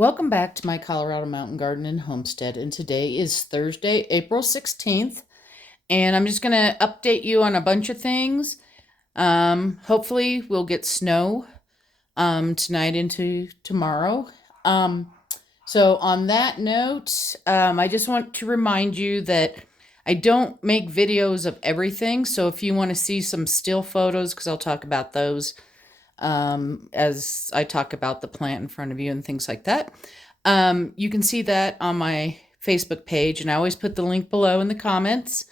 Welcome back to my Colorado Mountain Garden and Homestead, and today is Thursday, April 16th, and I'm just going to update you on a bunch of things. Hopefully we'll get snow tonight into tomorrow. So on that note, I just want to remind you that I don't make videos of everything, so if you want to see some still photos, because I'll talk about those as I talk about the plant in front of you and things like that. You can see that on my Facebook page, and I always put the link below in the comments.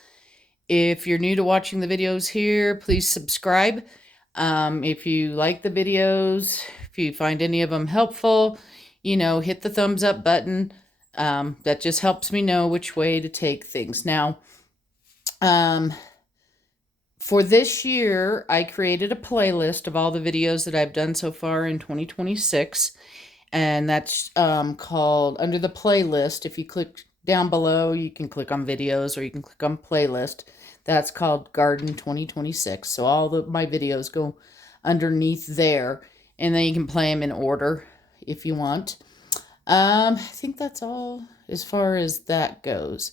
If you're new to watching the videos here, please subscribe. If you like the videos, if you find any of them helpful, hit the thumbs up button. That just helps me know which way to take things. Now, for this year, I created a playlist of all the videos that I've done so far in 2026, and that's called Under the Playlist. If you click down below, you can click on videos or you can click on playlist. That's called Garden 2026. So all my videos go underneath there, and then you can play them in order if you want. I think that's all as far as that goes.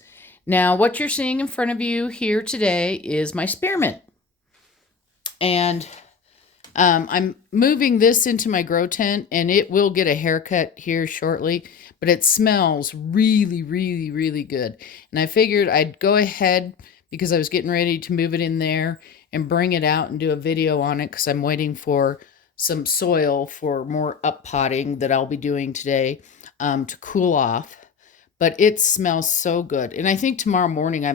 Now, what you're seeing in front of you here today is my spearmint. And I'm moving this into my grow tent, and it will get a haircut here shortly, but it smells really, really, really good. And I figured I'd go ahead, because I was getting ready to move it in there and bring it out and do a video on it, because I'm waiting for some soil for more up potting that I'll be doing today to cool off. But it smells so good. And I think tomorrow morning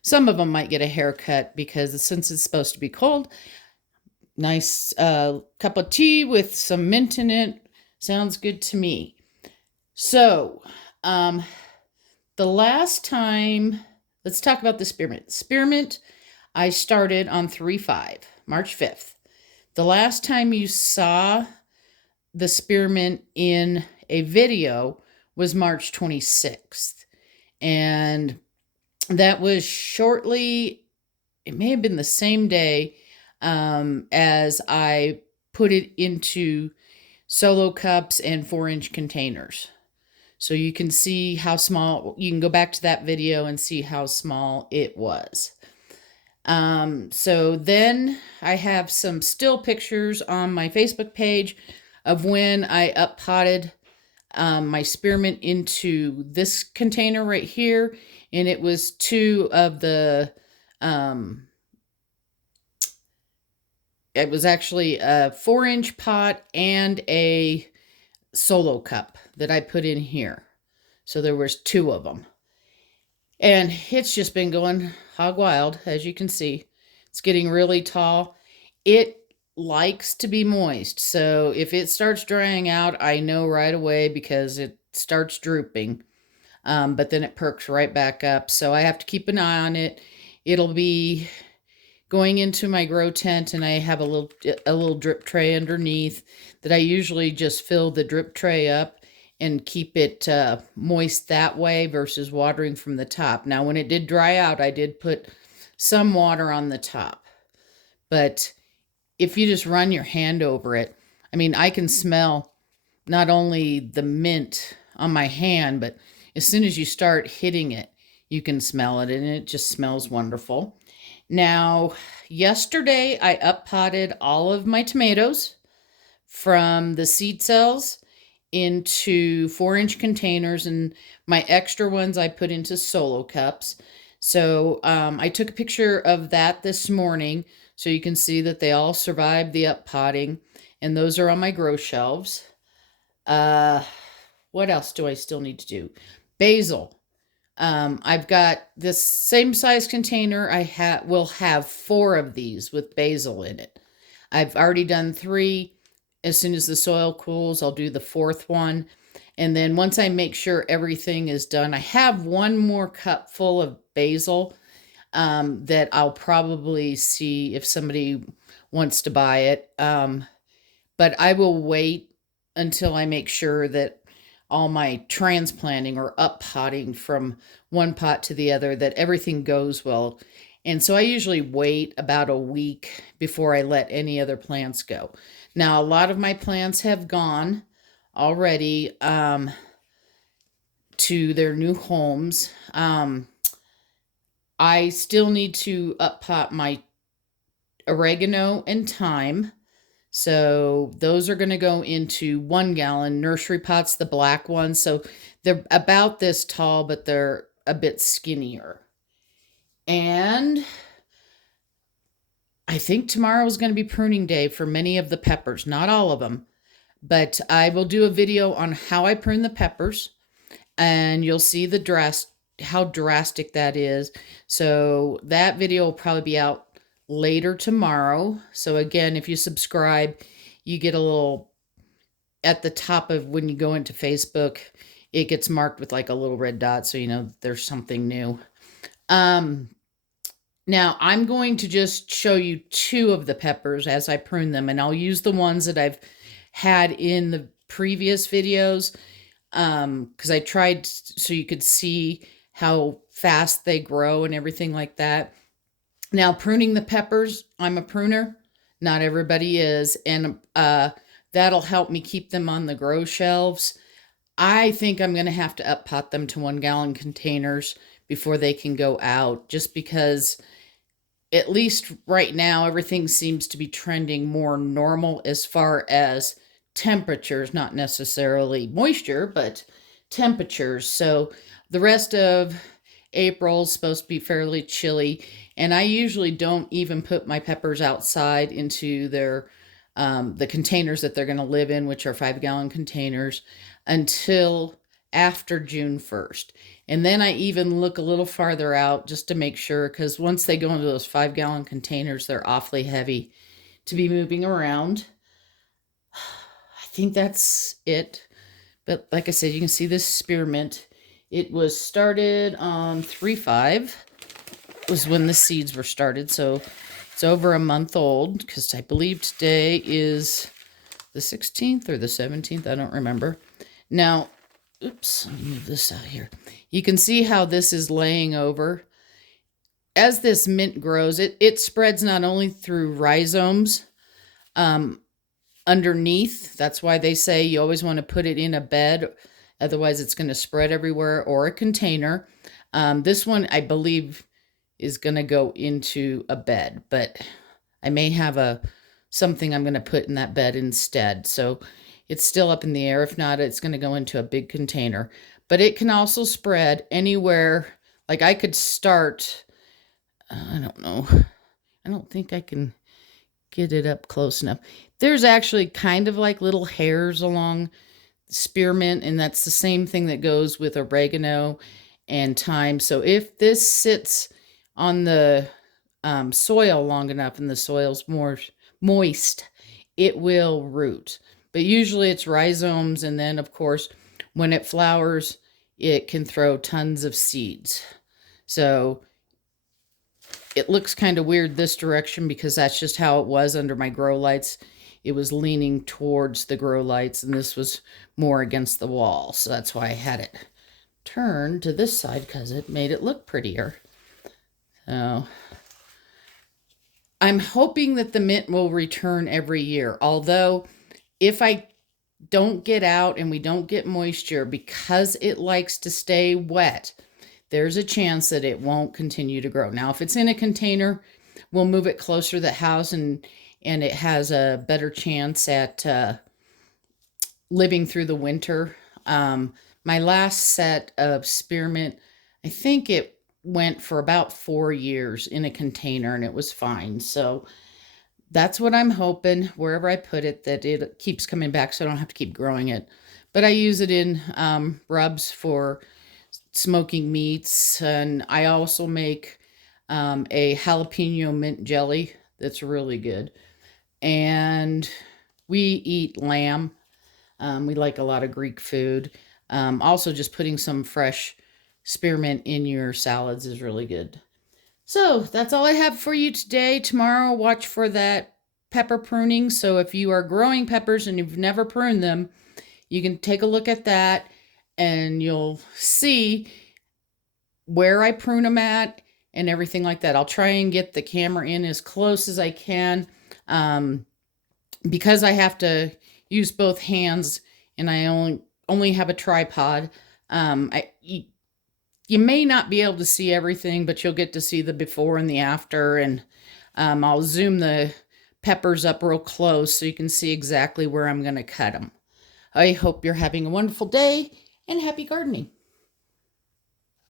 some of them might get a haircut, because since it's supposed to be cold, nice cup of tea with some mint in it sounds good to me. So, the last time, let's talk about the spearmint. Spearmint, I started on 3/5, March 5th. The last time you saw the spearmint in a video was March 26th. And that was shortly, it may have been the same day as I put it into solo cups and 4-inch containers. So you can see how small, you can go back to that video and see how small it was. So then I have some still pictures on my Facebook page of when I up potted my spearmint into this container right here, and it was two of the it was actually a 4-inch pot and a solo cup that I put in here. So there was two of them, and it's just been going hog wild. As you can see, it's getting really tall. It likes to be moist, so if it starts drying out, I know right away, because it starts drooping, but then it perks right back up, so I have to keep an eye on it. It'll be going into my grow tent, and I have a little drip tray underneath that I usually just fill the drip tray up and keep it moist that way versus watering from the top. Now, when it did dry out, I did put some water on the top, but if you just run your hand over it, I mean, I can smell not only the mint on my hand, but as soon as you start hitting it, you can smell it, and it just smells wonderful. Now, yesterday I up potted all of my tomatoes from the seed cells into 4-inch containers, and my extra ones I put into solo cups. So I took a picture of that this morning, so you can see that they all survived the up potting, and those are on my grow shelves. What else do I still need to do? Basil. I've got this same size container. Will have 4 of these with basil in it. I've already done 3. As soon as the soil cools, I'll do the 4th one. And then once I make sure everything is done, I have 1 more cup full of basil that I'll probably see if somebody wants to buy it. But I will wait until I make sure that all my transplanting or up potting from one pot to the other, that everything goes well. And so I usually wait about a week before I let any other plants go. Now, a lot of my plants have gone already to their new homes. I still need to up pot my oregano and thyme. So those are going to go into 1 gallon nursery pots, the black ones. So they're about this tall, but they're a bit skinnier. And I think tomorrow is going to be pruning day for many of the peppers, not all of them, but I will do a video on how I prune the peppers, and you'll see how drastic that is. So that video will probably be out later tomorrow. So again, if you subscribe, you get a little at the top of when you go into Facebook, it gets marked with like a little red dot, so you know there's something new. Now I'm going to just show you 2 of the peppers as I prune them, and I'll use the ones that I've had in the previous videos, because I tried so you could see how fast they grow and everything like that. Now, pruning the peppers, I'm a pruner. Not everybody is, and that'll help me keep them on the grow shelves. I think I'm going to have to up pot them to 1-gallon containers before they can go out, just because at least right now everything seems to be trending more normal as far as temperatures, not necessarily moisture, but temperatures. So the rest of April is supposed to be fairly chilly, and I usually don't even put my peppers outside into their the containers that they're going to live in, which are 5-gallon containers, until after June 1st. And then I even look a little farther out just to make sure, because once they go into those 5-gallon containers, they're awfully heavy to be moving around. I think that's it. But like I said, you can see this spearmint. It was started on 3/5 was when the seeds were started. So it's over a month old, because I believe today is the 16th or the 17th. I don't remember. Now, oops, let me move this out here. You can see how this is laying over. As this mint grows, it spreads not only through rhizomes underneath. That's why they say you always want to put it in a bed. Otherwise, it's going to spread everywhere, or a container. This one, I believe, is going to go into a bed, but I may have something I'm going to put in that bed instead. So it's still up in the air. If not, it's going to go into a big container. But it can also spread anywhere. Like I could start, I don't know. I don't think I can get it up close enough. There's actually kind of like little hairs along spearmint, and that's the same thing that goes with oregano and thyme. So if this sits on the soil long enough and the soil's more moist, it will root. But usually it's rhizomes, and then of course when it flowers, it can throw tons of seeds. So it looks kind of weird this direction, because that's just how it was under my grow lights. It was leaning towards the grow lights, and this was more against the wall. So that's why I had it turned to this side, because it made it look prettier. So I'm hoping that the mint will return every year. Although if I don't get out and we don't get moisture, because it likes to stay wet, there's a chance that it won't continue to grow. Now, if it's in a container, we'll move it closer to the house, and it has a better chance at living through the winter. My last set of spearmint, I think it went for about 4 years in a container, and it was fine. So that's what I'm hoping, wherever I put it, that it keeps coming back so I don't have to keep growing it. But I use it in rubs for smoking meats, and I also make a jalapeno mint jelly that's really good. And we eat lamb. We like a lot of Greek food. Also, just putting some fresh spearmint in your salads is really good. So that's all I have for you today. Tomorrow, watch for that pepper pruning. So if you are growing peppers and you've never pruned them, you can take a look at that, and you'll see where I prune them at and everything like that. I'll try and get the camera in as close as I can, because I have to use both hands and I only have a tripod. You may not be able to see everything, but you'll get to see the before and the after. And I'll zoom the peppers up real close so you can see exactly where I'm going to cut them. I hope you're having a wonderful day and happy gardening.